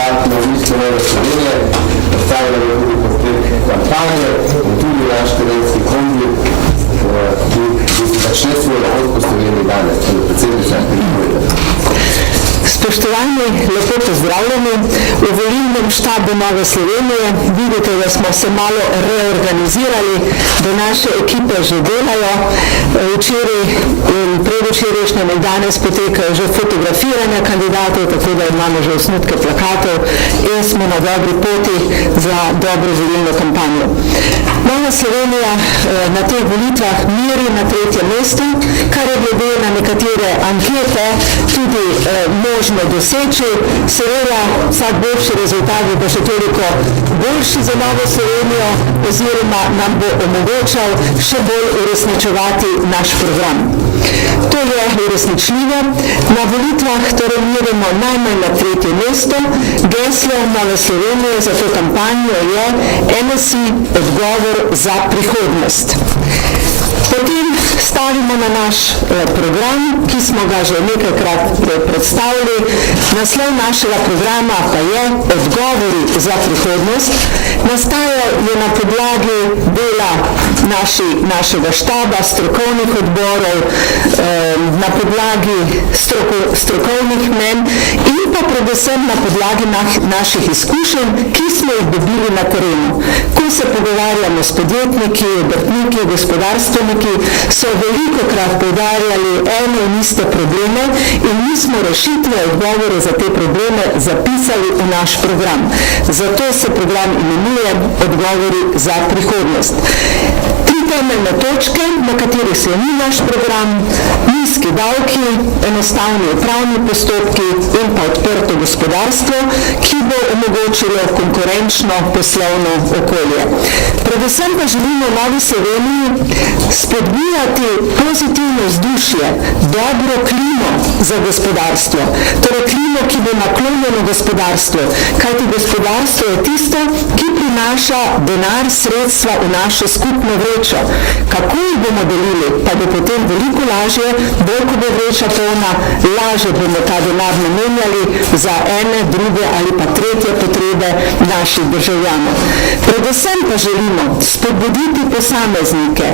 kandidat na listo Nove Slovenije, postavila je tudi potek kampanje in tudi naš terenski kombi, ki začne svoj lahod po Sloveniji danes, tudi predsednica pripravljena. Spoštovani, lepo pozdravljeni. V volilnem štabu Nove Slovenije vidite, da smo se malo reorganizirali, da naše ekipe že delajo. Včeraj in predvčerajšnjem in danes potekajo že fotografiranja kandidatov, tako da imamo že osnutke plakatov in smo na dobri poti za dobro volilno kampanjo. Nova Slovenija na teh volitvah meri na 3. mestu, kar je glede na nekatere ankete tudi možno doseči. Seveda, vsak boljši rezultat bo še toliko boljši za Novo Slovenijo oziroma nam bo omogočal še bolj uresničevati naš program. To je uresničljivo. Na volitvah torej merimo najmanj na 3. mesto. Geslo Nove Slovenije za to kampanjo je NSI odgovor za prihodnost. Potem stavimo na naš program, ki smo ga že nekajkrat predstavili. Naslov našega programa pa je Odgovori za prihodnost. Nastaja je na podlagi dela našega štaba, strokovnih odborov, na podlagi strokovnih mnen in pa predvsem na podlagi naših izkušenj, ki smo jih dobili na terenu. Ko se pogovarjamo s podjetniki, obrtniki, gospodarstveniki, so velikokrat poudarjali ene in iste probleme in mi smo rešitve, odgovore za te probleme zapisali v naš program. Zato se program imenuje Odgovori za prihodnost. Temeljne točke, na katerih sloni naš program, nizki davki, enostavni upravni postopki in pa odprto gospodarstvo, ki bo omogočilo konkurenčno poslovno okolje. Predvsem pa želimo v Novi Sloveniji spodbujati pozitivno vzdušje, dobro klimo za gospodarstvo, torej klimo, ki bo naklonjeno gospodarstvu, kajti gospodarstvo je tisto, ki prinaša denar, sredstva v našo skupno vrečo. Kako jih bomo delili, pa bo potem veliko lažje, bolj ko bo vreča polna, lažje bomo ta denar namenjali za ene, druge ali pa tretje potrebe naših državljanov. Predvsem pa želimo spodbuditi posameznike,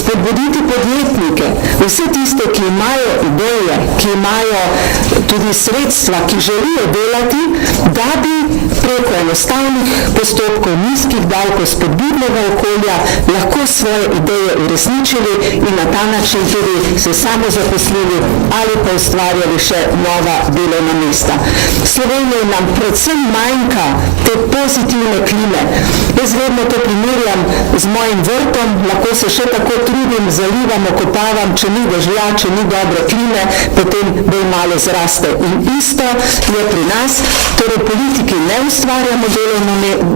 spodbuditi podjetnike, vse tiste, ki imajo ideje, ki imajo tudi sredstva, ki želijo delati, da bi preko enostavnih postopkov, nizkih davkov, spodbudnega okolja lahko svoje ideje uresničili in na ta način tudi se samo zaposlili ali pa ustvarjali še nova delovna mesta. Sloveniji nam predvsem manjka te pozitivne klime. Jaz vedno to primerjam z mojim vrtom, lahko se še tako trudim, zalivam, okopavam, če ni dežja, če ni dobre klime, potem bolj malo zraste. In isto je pri nas, torej politiki ne ustvarjamo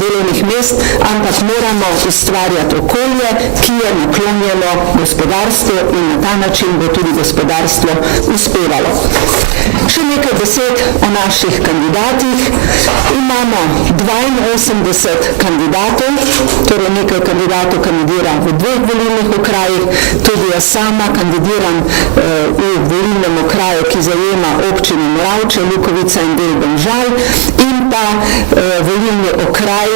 delovnih mest, ampak moramo ustvarjati okolje, ki je naklonjeno gospodarstvu in na ta način bo tudi gospodarstvo uspevalo. Še nekaj besed o naših kandidatih. Imamo 82 kandidatov, torej nekaj kandidatov kandidira v 2 volilnih okrajih, tudi jaz sama kandidiram v volilnem okraju, ki zajema občine Moravče, Lukovica in del Domžal in pa volilni okraj,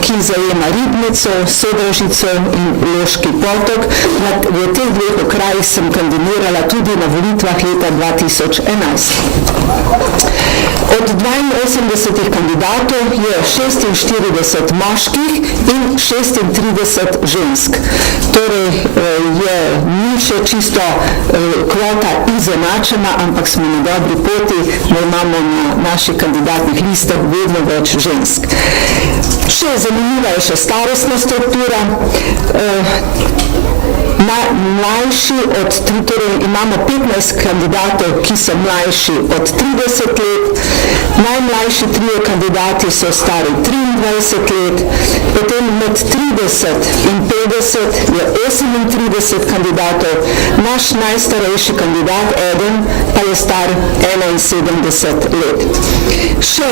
ki zajema Ribnico, Sodražico in Loški Potok. V teh 2 okrajih sem kandidirala tudi na volitvah leta 2011. Od 82 kandidatov je 46 moških in 36 žensk. Torej ni še čisto kvota izenačena, ampak smo na dobri poti, da imamo na naših kandidatnih listah vedno več žensk. Še zanimiva je še starostna struktura. Mlajši od, torej imamo 15 kandidatov, ki so mlajši od 30 let, najmlajši 3 kandidati so stari 23 let, potem med 30 in 50 je 38 kandidatov, naš najstarejši kandidat, eden, pa je star 71 let. Še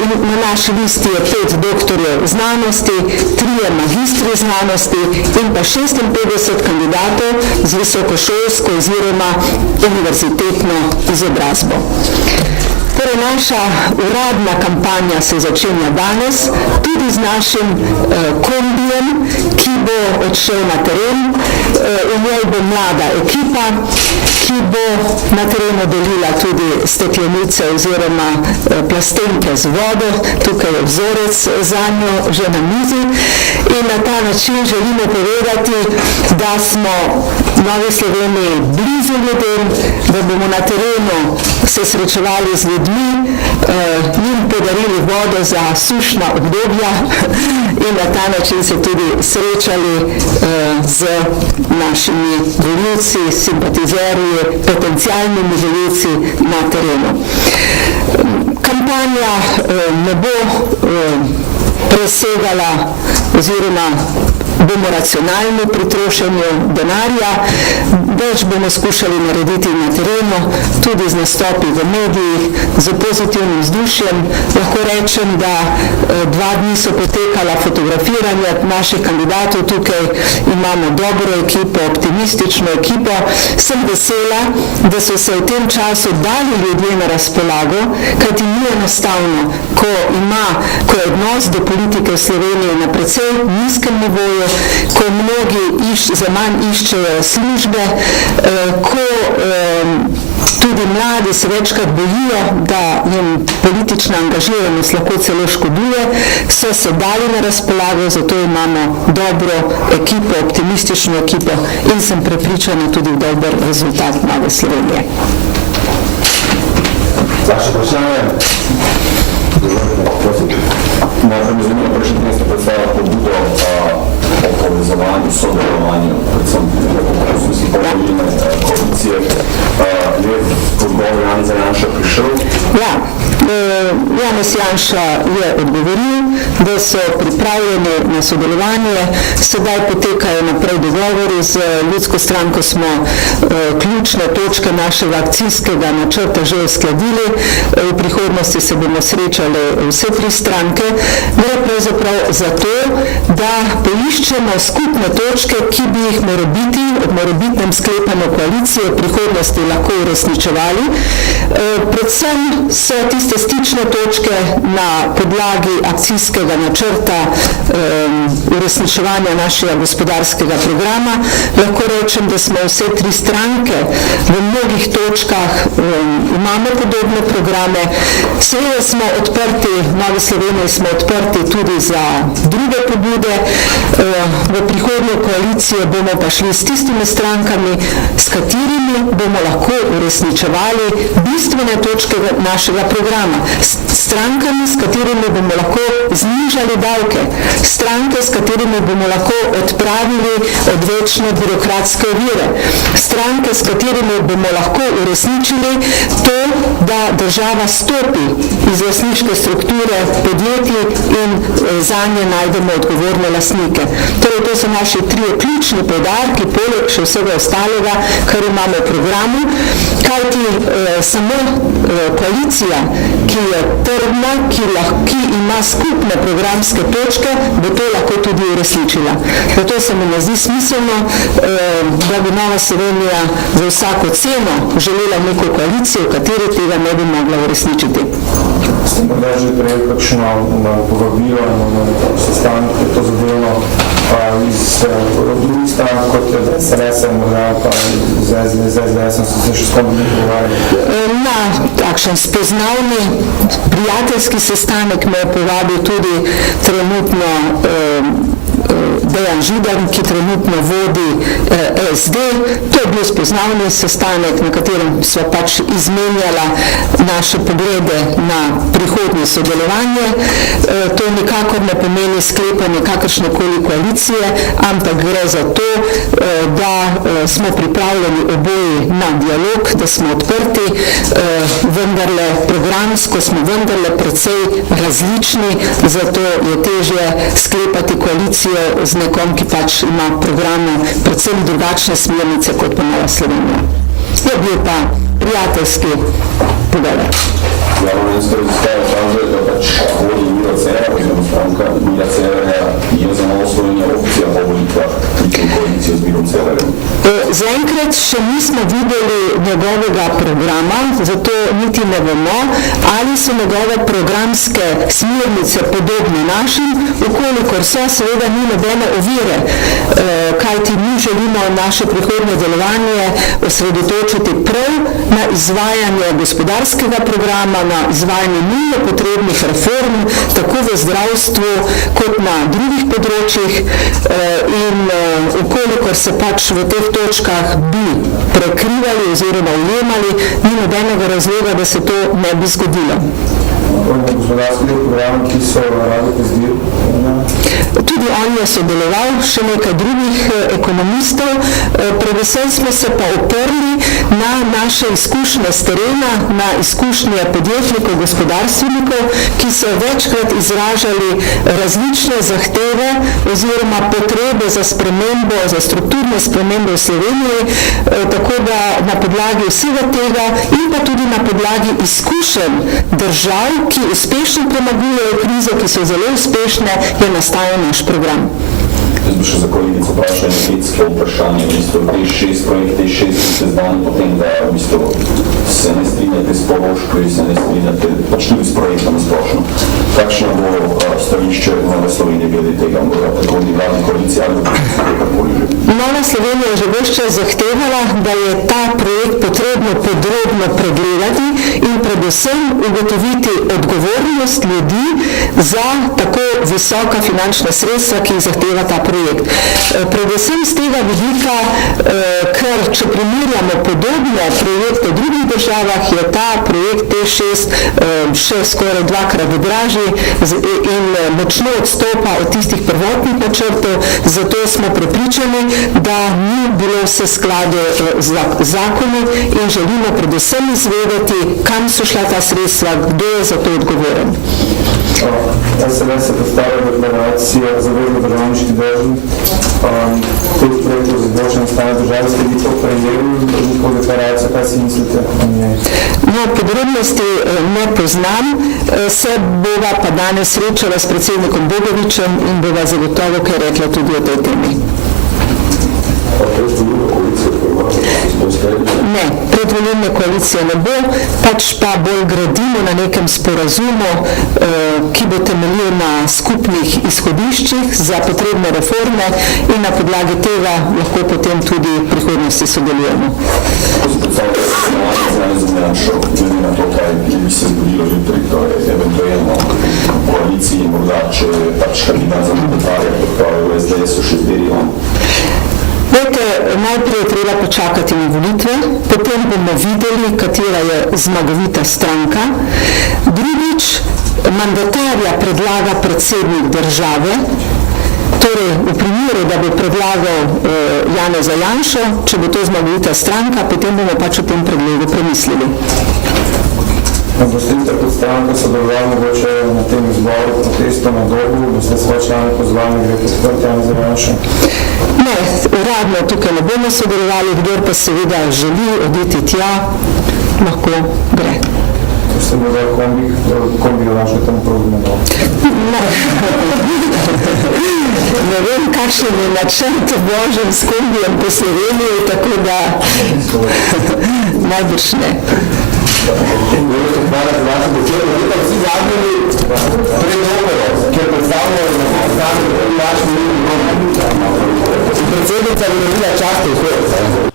na naši listi je 5 doktorjev znanosti, 3 magistri znanosti in pa 56 kandidatov z visokošolsko oziroma univerzitetno izobrazbo. Torej, naša uradna kampanja se začenja danes, tudi z našim kombijem, ki bo odšel na teren. V njej bo mlada ekipa, ki bo na terenu delila tudi steklenice oziroma plastenke z vodo. Tukaj je vzorec za njo že na mizi in na ta način želimo povedati, da smo v Novi Sloveniji blizu ljudem, da bomo na terenu se srečevali z ljudmi, njim podarili vodo za sušna obdobja in na ta način se tudi srečali z našimi volivci, simpatizerji, potencialnimi volivci na terenu. Kampanja ne bo presegala oziroma bomo racionalni pri trošenju denarja, več bomo skušali narediti na terenu, tudi z nastopi v medijih, z pozitivnim vzdušjem. Lahko rečem, da 2 dni so potekala fotografiranja naših kandidatov, tukaj imamo dobro ekipo, optimistično ekipo. Sem vesela, da so se v tem času dali ljudje na razpolago, kajti ni enostavno, ko je odnos do politike v Sloveniji na precej nizkem nivoju, ko mnogi zaman iščejo službe, ko tudi mladi se večkrat bojijo, da jim politična angažiranost lahko celo škoduje, so se dali na razpolago, zato imamo dobro ekipo, optimistično ekipo in sem prepričana tudi v dober rezultat Nove Slovenije. Vaše vprašanje? Možda mi zanima, prejšnji teden ste predstavili pobudo o povezovanju, sodelovanju, predvsem poslusi volilne koalicije. Je odgovor Janeza Janša prišel? Ja, Janez Janša je odgovoril, da so pripravljeni na sodelovanje, sedaj potekajo naprej dogovori, z Ljudsko stranko smo ključne točke našega akcijskega načrta že uskladili, v prihodnosti se bomo srečali vse 3 stranke. Gre pravzaprav za to, da poiščemo skupne točke, ki bi jih ob morebitnem sklepanju koalicije v prihodnosti lahko uresničevali. Predvsem so tiste stične točke na podlagi akcijskega načrta uresničevanja našega gospodarskega programa. Lahko rečem, da smo vse 3 stranke v mnogih točkah imamo podobne programe. Seveda smo odprti, v Novi Sloveniji smo odprti tudi za druge pobude. V prihodnjo koalicijo bomo pa šli s tistimi strankami, s katerimi bomo lahko uresničevali bistvene točke našega programa. Strankami, s katerimi bomo lahko znižali davke. Stranke, s katerimi bomo lahko odpravili odvečne birokratske ovire. Stranke, s katerimi bomo lahko uresničili to, da država stopi iz lastniške strukture podjetij in zanje najdemo odgovorne lastnike. Torej, to so naši 3 ključni poudarki, poleg še vsega ostalega, kar imamo v programu, kajti samo koalicija, ki je trdna, ki ima skupne programske točke, bo to lahko tudi uresničila. Zato se mi ne zdi smiselno, da bi Nova Slovenija za vsako ceno želela neko koalicijo, v kateri tega ne bi mogla uresničiti. Ste morda že prejeli kakšno povabilo na sestanek, je to zadevno iz drugih strank, kot je SLS-a, morda pa z SDS-om so se še s kom pogovarjali? Na takšen spoznavni prijateljski sestanek me je povabil tudi trenutno Dejan Židan, ki trenutno vodi SD. To je bil spoznavni sestanek, na katerem smo pač izmenjala naše poglede na prihodnje sodelovanje. To nikakor ne pomeni sklepanje kakršnekoli koalicije, ampak gre za to, da smo pripravljeni oboji na dialog, da smo odprti, vendarle programsko smo vendarle precej različni, zato je težje sklepati koalicijo z nekom, ki pač ima programe predvsem drugačne smernice kot pa Nova Slovenija. Je bil pa prijateljski pogovor. Ja, v Slovensko raziskava kaže, da pač vodi Miro Cera oziroma stranka Mira Cerarja je za Novo Slovenijo opcija po volitvah in koalicijo z Mirom Cerarjem? Zaenkrat še nismo videli njegovega programa, zato niti ne vemo, ali so njegove programske smernice podobne našim, ukolikor so, seveda ni nobene ovire, kajti mi želimo naše prihodnje delovanje osredotočiti prav na izvajanje gospodarskega programa, na izvajanje nujno potrebnih reform, tako v zdravstvu kot na drugih področjih, in ukolikor se pač v teh točkah bi prekrivali oziroma ujemali, ni nobenega razloga, da se to ne bi zgodilo. Gospodarskih programov, ki so radi pozdil? Tudi on je sodeloval, še nekaj drugih ekonomistov, predvsem smo se pa oprli na naše izkušnje s terena, na izkušnje podjetnikov, gospodarstvenikov, ki so večkrat izražali različne zahteve oziroma potrebe za spremembo, za strukturne spremembe v Sloveniji, tako da na podlagi vsega tega in pa tudi na podlagi izkušenj držav, ki uspešno premagujejo krizo, ki so zelo uspešne, je nastajal naš program. Jaz bi še za kolegico vprašal energetsko vprašanje. V bistvu projekt T6 ste znani potem, da v bistvu se ne strinjate s poroškoj, se ne strinjate pač tudi s projektom splošno. Kakšno bo stališče Nove Slovenije glede tega, morda predhodni vladni koaliciji ali kakorkoli že? Nova Slovenija je že ves čas zahtevala, da je ta projekt potrebno podrobno pregledati in predvsem ugotoviti odgovornost ljudi za tako visoka finančna sredstva, ki jih zahteva ta projekt. Predvsem z tega vidika, ker če primerjamo podobne projekte v drugih državah, je ta projekt T6 še skoraj dvakrat dražji in močno odstopa od tistih prvotnih načrtov, zato smo prepričani, da ni bilo vse skladno z zakoni in želimo predvsem izvedeti, kam so šla ta sredstva, kdo je za to odgovoren. SNS se predstavlja deklaracija zavezno državniški državi. Tudi projektov za izboljšanje stanja države, ste vi to prejeli v deklaracijo, kaj si mislite o njej? No, podrobnosti ne poznam, se bova pa danes srečala s predsednikom Bogovičem in bova zagotovo kaj rekla tudi o tej temi. Ne, predvolilne koalicije ne bo, pač pa bolj gradimo na nekem sporazumu, ki bo temeljil na skupnih izhodiščih za potrebne reforme in na podlagi tega lahko potem tudi v prihodnosti sodelujemo. Kako se predstavljate glede na to, kaj bi se zgodilo jutri, torej eventualno koaliciji, morda če pač kandidat za mandatarja, kot pravi v SDS-u še zdeli on? Vete, najprej je treba počakati na volitve, potem bomo videli, katera je zmagovita stranka. Drugič, mandatarja predlaga predsednik države, torej v primeru, da bo predlagal Janeza Janšo, če bo to zmagovita stranka, potem bomo pač o tem predlogu premislili. Boste kot stranka sodelovali mogoče na tem izboru protesta na Dobu, boste svoje člane pozvali, gre podprti Janeza Janšo? Ne, uradno tukaj ne bomo sodelovali, kdor pa seveda želi oditi tja, lahko gre. Ste morda kombi vaše tam problem? Ne vem, kakšen je načrt Božem s kombijem po Sloveniji, tako da najbrž ne. Hvala za vaše početno. Zdaj pa vsi zadnjeni pred opero, kjer predstavljajo na predstavljanju vaši ljudi. Predsednica bi naredila čast vhod.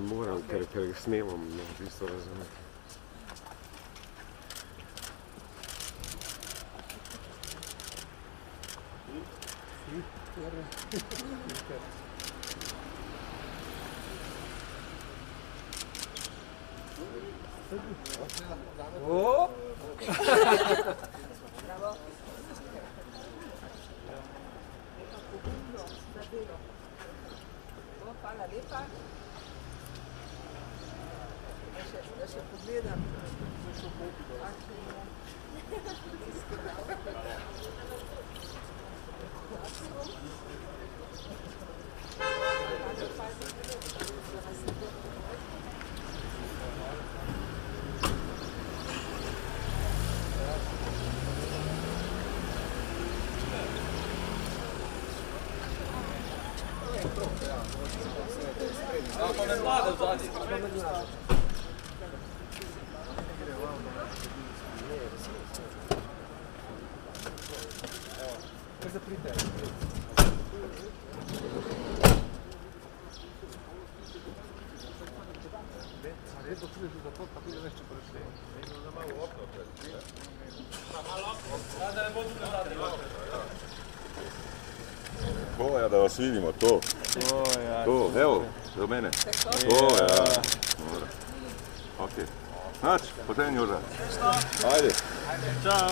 Moram, ker snemam, ne, v bistvu razumem. Thank you. Hvala lepa. Da še pogledam. Ja, da vas vidimo, to. To, evo, do mene. To, ja. Ok. Znači, potem Joža. Ajde. Ćao.